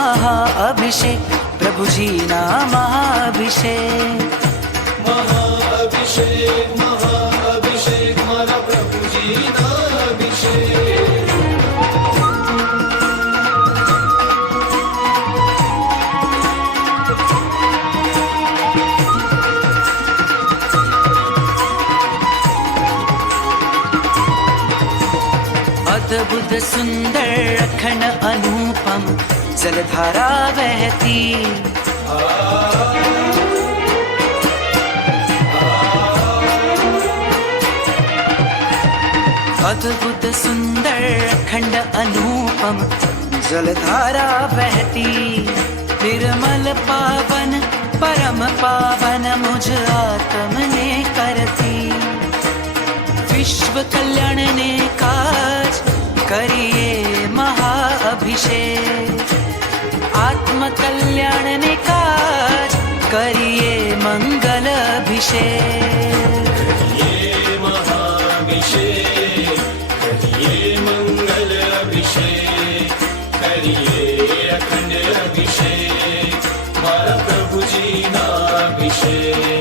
महाअभिषेक प्रभु जी ना महाअभिषेक। महाअभिषेक। बुध सुंदर रखन अनुपम जलधारा बहती। अद्भुत सुंदर अखंड अनुपम जलधारा बहती। निर्मल पावन, परम पावन मुझ आत्म ने करती। विश्व कल्याण ने काज करिए महाअभिषेक। आत्मकल्याण ने काज करिए मंगल अभिषेक। मंगल अभिषेक करिए अखंड अभिषेक प्रभु जी अभिषेक